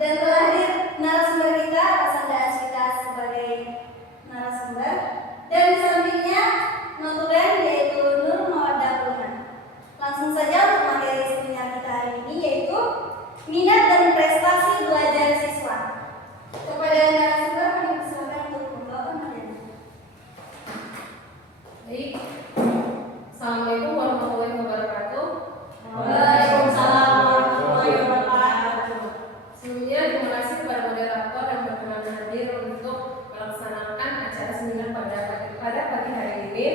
Dan telah hadir narasumber kita, Asanda Aswita sebagai narasumber. Dan di sampingnya notulen yaitu Nur Mawaddah Burhan. Langsung saja untuk materi seminar kita hari ini yaitu minat dan prestasi belajar siswa. Kepada narasumber kami persilakan untuk membawa materi. Baik. Assalamualaikum warahmatullahi wabarakatuh. Waalaikumsalam warahmatullahi wabarakatuh. Sebelumnya terima kasih kepada moderator yang berkenan hadir untuk melaksanakan acara seminar pada pagi hari ini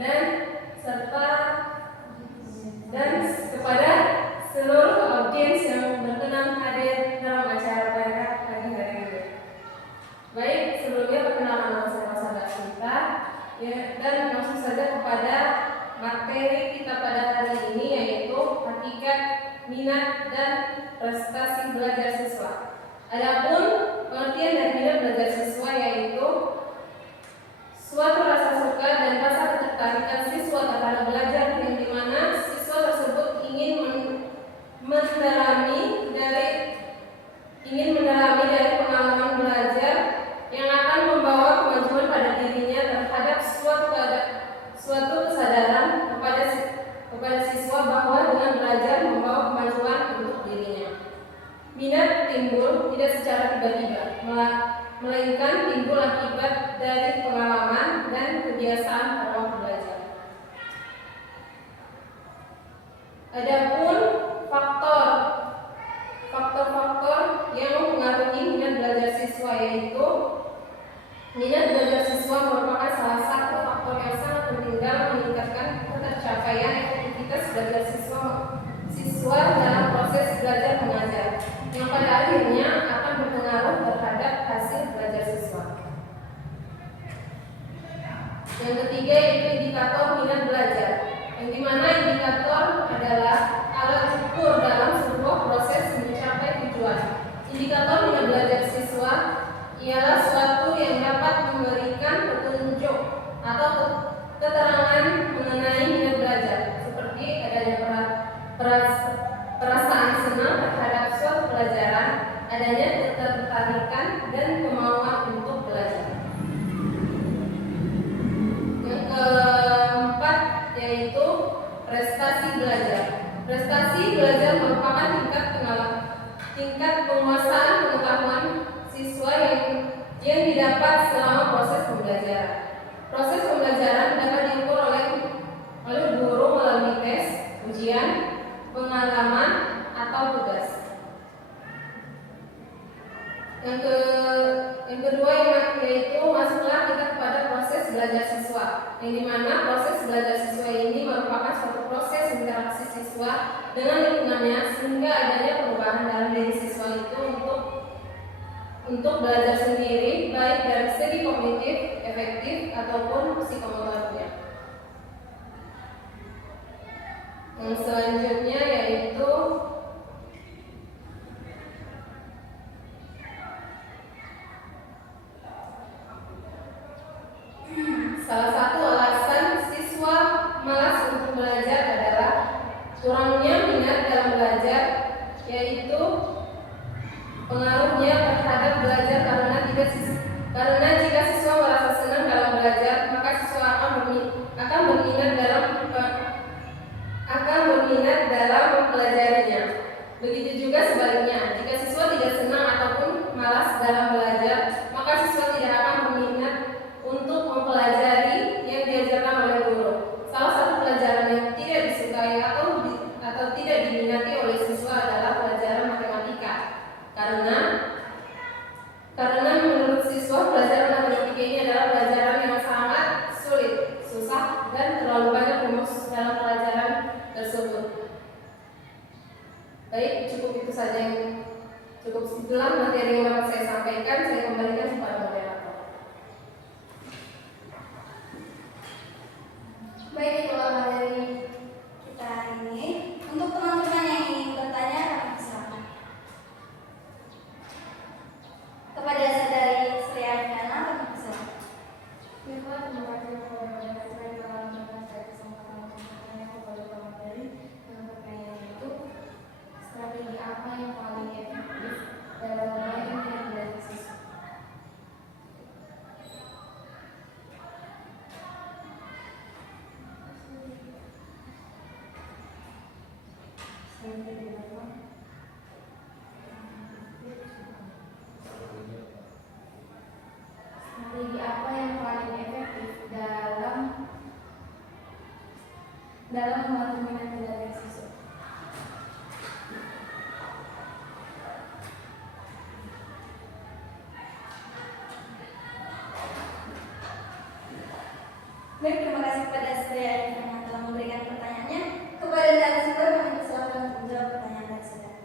dan kepada seluruh audiens yang berkenan hadir dalam acara pada pagi hari ini. Baik, sebelumnya perkenalan nama saya Asanda Aswita dan langsung saja kepada materi kita pada hari ini yaitu hakikat, minat, dan prestasi belajar siswa. Adapun pengertian dari minat belajar siswa yaitu suatu rasa suka dan rasa ketertarikan siswa terhadap belajar yang dimana siswa tersebut ingin mendalami dari pengalaman belajar yang akan membawa kemajuan pada dirinya terhadap suatu kesadaran kepada siswa bahwa dengan belajar membawa kemajuan untuk dirinya. Minat timbul tidak secara tiba-tiba, melainkan timbul akibat dari pengalaman dan kebiasaan pada waktu belajar. Adapun faktor-faktor yang mempengaruhi minat belajar siswa yaitu minat belajar siswa merupakan salah satu faktor yang sangat penting dalam meningkatkan ketercapaian efektivitas belajar siswa dalam proses belajar mengajar, yang pada akhirnya akan berpengaruh terhadap hasil belajar siswa. Yang ketiga yaitu indikator minat belajar, yang dimana indikator adalah alat ukur dalam sebuah proses mencapai tujuan. Indikator minat belajar siswa ialah suatu yang dapat memberikan petunjuk atau keterangan mengenai minat belajar, seperti adanya perasaan senang terhadap suatu pelajaran, adanya ketertarikan dan kemauan untuk belajar. Yang keempat yaitu prestasi belajar. Prestasi belajar merupakan tingkat penguasaan pengetahuan siswa yang didapat selama proses pembelajaran. Proses pembelajaran dapat diukur oleh guru melalui tes, ujian, pengalaman, atau tugas. Yang kedua yaitu masuklah kita kepada proses belajar siswa, yang dimana proses belajar siswa ini merupakan suatu proses interaksi siswa dengan lingkungannya sehingga adanya perubahan dalam diri siswa itu untuk belajar sendiri, baik dari segi kognitif, efektif, ataupun psikomotoriknya. Yang selanjutnya yaitu salah satu alasan siswa malas untuk belajar adalah kurangnya minat dalam belajar, yaitu pengaruhnya terhadap belajar karena jika siswa merasa senang dalam belajar, maka siswa akan berminat dalam mempelajarinya. Begitu juga sebaliknya, jika siswa tidak senang ataupun malas dalam belajar, maka siswa tidak akan berminat untuk mempelajari yang diajarkan oleh guru. Salah satu pelajaran yang tidak disukai atau tidak diminati oleh siswa adalah pelajaran matematika. Karena menurut siswa pelajaran matematika ini adalah pelajaran yang sangat sulit, susah, dan terlalu banyak rumus dalam pelajaran tersebut. Baik, cukup itulah materi yang dapat saya sampaikan. Saya kembalikan kepada moderator. Baik, itulah materi kita hari ini. Untuk teman-teman yang ingin bertanya, kami persilakan. Kepada saudari Sri Ariana, kami persilakan. Terima kasih kepada saya dalam saya kesempatan untuk bertanya kepada materi dengan pertanyaan itu strategi apa yang paling efektif dalam Yang kedua, strategi apa yang paling efektif dalam membantu minat belajar siswa? Baik, terima kasih kepada saudara yang telah memberikan pertanyaannya. Kepada narasumber kami persilakan untuk menjawab pertanyaan dari saudara.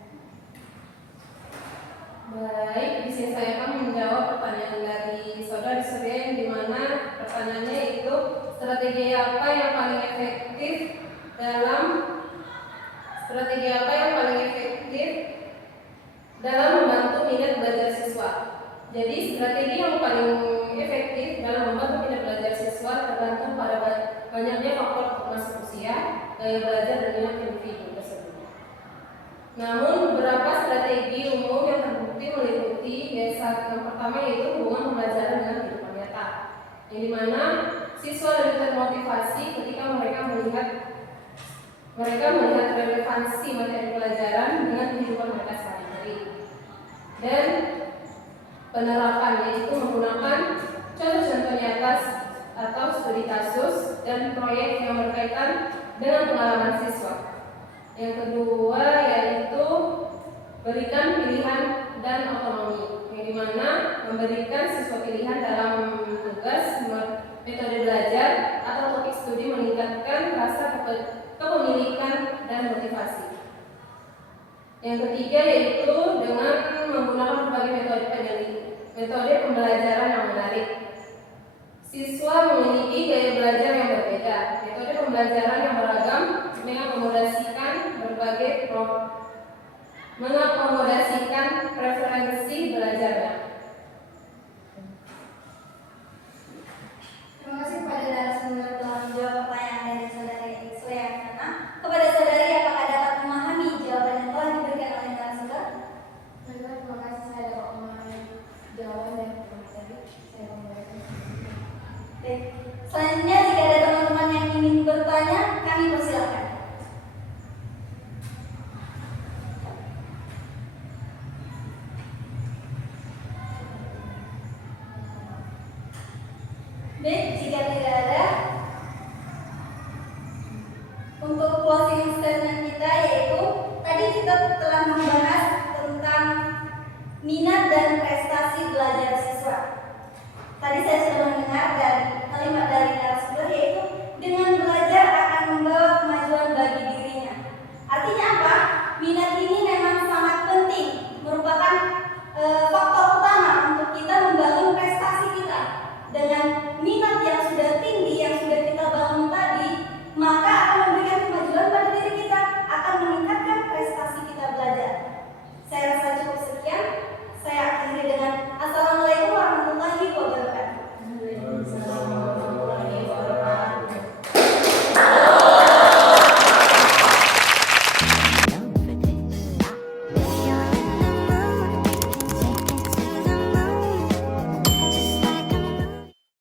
baik, di sini saya akan menjawab pertanyaan dari saudara-saudara yang dimana pertanyaannya itu strategi apa yang paling efektif dalam membantu minat belajar siswa. Jadi strategi yang paling efektif dalam membantu minat belajar siswa tergantung pada banyaknya faktor termasuk usia, gaya belajar dan minat individu tersebut. Namun beberapa strategi umum yang terbukti meliputi yang pertama yaitu hubungan pembelajaran dengan kehidupan nyata, yang dimana siswa lebih termotivasi ketika mereka melihat relevansi materi pelajaran dengan kehidupan mereka sehari-hari. Dan penerapan yaitu menggunakan contoh-contoh nyata atau studi kasus dan proyek yang berkaitan dengan pengalaman siswa. Yang kedua yaitu berikan pilihan dan otonomi, yang dimana memberikan siswa pilihan dalam tugas, metode belajar atau topik studi meningkatkan rasa kepemilikan dan motivasi. Yang ketiga yaitu dengan menggunakan berbagai metode pembelajaran yang menarik. Siswa memiliki gaya belajar yang berbeda, metode pembelajaran yang beragam mengakomodasikan preferensi belajarnya. Terima kasih kepada narasumber telah menjawab pertanyaan dari saudari Suyana. Kepada saudari, apakah dapat memahami jawaban yang telah diberikan oleh narasumber? Terima kasih, saya dapat memahami jawaban dari tadi. Saya membaca. Baik. Selanjutnya, jika ada teman-teman yang ingin bertanya, kami persilakan. Baik,